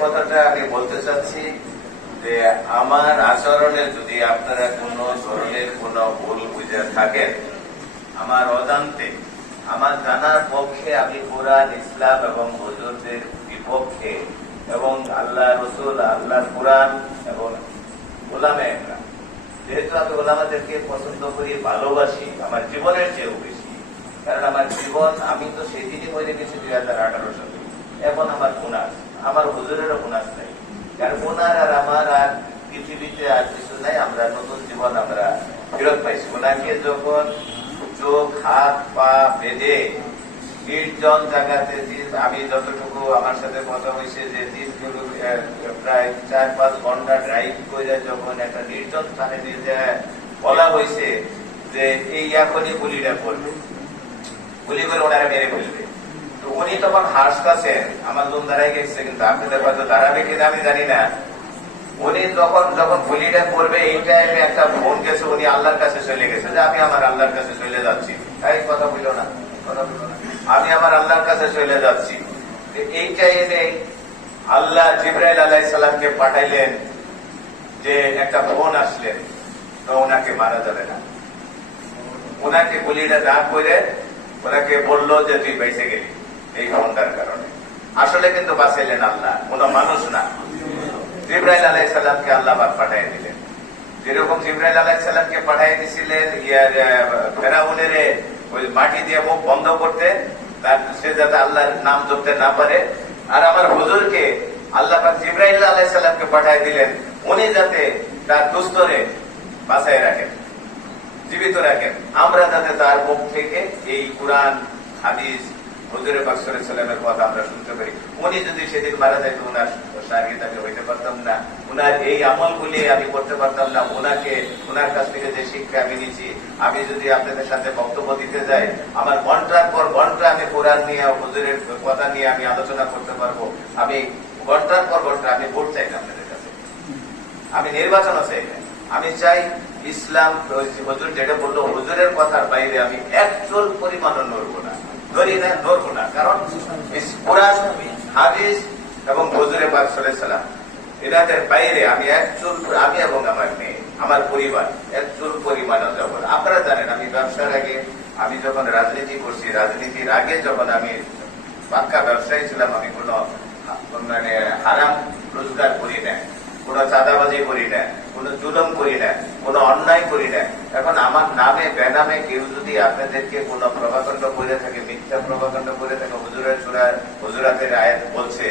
কথাটা আমি বলতে চাচ্ছি যে আমার আচরণে যদি আপনারা কোনো ধরনের কোনো ভুল বুঝে থাকেন, আমার অজান্তে, আমার জানার পক্ষে আমি কোরআন, ইসলাম এবং হুজুরদের বিপক্ষে এবং আল্লাহ রসুল, আল্লাহর কোরআন এবং ওলামা একরাম, যেহেতু আমি ওলামাদেরকে পছন্দ করি, ভালোবাসি আমার জীবনের চেয়েও বেশি, কারণ আমার জীবন, আমি তো সেদিনই মরে গেছি 2018 সালে। এখন আমার গুনাহ, আমার হুজুরেরও গুনাহ নাই, কারণ ওনার আর আমার আর পৃথিবীতে আর কিছু নাই, আমরা নতুন জীবন আমরা ফেরত পাইছি। ওনাকে যখন চোখ হাত পা বেঁধে নির্জন জায়গাতে, আমি যতটুকু আমার সাথে কথা হয়েছে যে প্রায় 4-5 ঘন্টা ড্রাইভ করে যখন একটা নির্জন স্থানে নিয়ে যায়, বলা হয়েছে যে এই এখনই গুলিটা করবে, গুলি করে ওনারা মেরে ফেলবে। তো উনি তখন হাসতেছেন, আমার লোন দাঁড়াই গেছে, কিন্তু আপনাদের হয়তো দাঁড়াবে কিনা আমি জানি না। উনি যখন গুলিটা করবে এই টাইমে একটা ফোন গেছে, উনি আল্লাহর কাছে চলে গেছে যে আমি আমার আল্লাহর কাছে চলে যাচ্ছি। তাই কথা বললো না, আমি আমার আল্লাহর কাছে চলে যাচ্ছি। এই টাইমে আল্লাহ জিবরাইল আলাইহিস সালামকে পাঠাইলেন যে একটা ফোন আসলেন, তো ওনাকে মারা যাবে না, ওনাকে গুলিটা না করে ওনাকে বললো যে তুই বেঁচে গেলি এই ফোনটার কারণে। আসলে কিন্তু বাঁচাইলেন আল্লাহ, কোন মানুষ না। জিবরাইল আলাইহিস সালামকে আল্লাহ পাঠিয়ে দিলেন, যেরকম জিবরাইল আলাইহিস সালামকে পাঠিয়ে দিয়েছিলেন ফেরাউনের ওই মাটি দিয়ে মুখ বন্ধ করতে, সে যাতে আল্লাহর নাম জপতে না পারে। আর আমার হুজুরকে আল্লাহ পাক জিবরাইল আলাইহিস সালামকে পাঠিয়ে দিলেন, উনি যাতে তার দুস্তরে বাঁচায় রাখেন, জীবিত রাখেন, আমরা যাতে তার মুখ থেকে এই কোরআন, হাদিস, হুজুরে পাক সাল্লাল্লাহু আলাইহি ওয়াসাল্লামের কথা আমরা শুনতে পারি। উনি যদি সেদিন মারা যায়, ওনার শাগির্দ আমি হইতে পারতাম না, ওনার এই আমলগুলি আমি করতে পারতাম না, ওনার কাছ থেকে যে শিক্ষা আমি নিয়েছি, আমি যদি আপনাদের সাথে বক্তব্য দিতে যাই, আমার ঘন্টার পর ঘন্টা আমি কোরআন নিয়ে, হুজুরের কথা নিয়ে আমি আলোচনা করতে পারবো। আমি ঘন্টার পর ঘন্টা আমি ভোট চাই না আপনাদের কাছে, আমি নির্বাচনও চাই না। আমি চাই ইসলাম, হুজুর যেটা বললো, হুজুরের কথার বাইরে আমি একচুল পরিমাণও নড়বো না, নড়বো না। কারণ কোরআন, হাদিস এবং হুজুরে পাক সাল্লাল্লাহু আলাইহি ওয়াসাল্লাম, এনাদের বাইরে আমি একচুল, আমি এবং আমার মেয়ে, আমার পরিবার একচুল পরিমাণও যাব না। আপনারা জানেন আমি ব্যবসার আগে, আমি যখন রাজনীতি করছি, রাজনীতির আগে যখন আমি পাক্কা ব্যবসায়ী ছিলাম, আমি কোনো মানে হারাম রোজগার করি না, কোন চাঁদাবাজি করি না, কোন জুলুম করি না, কোন অন্যায় করি না। এখন আমার নামে বেনামে কেউ যদি আপনাদেরকে কোন প্রভাকাণ্ড করে থাকে, মিথ্যা প্রভাকাণ্ড করে থাকে, হুজুরের সূরা হুজুরাতের আয়াত বলছে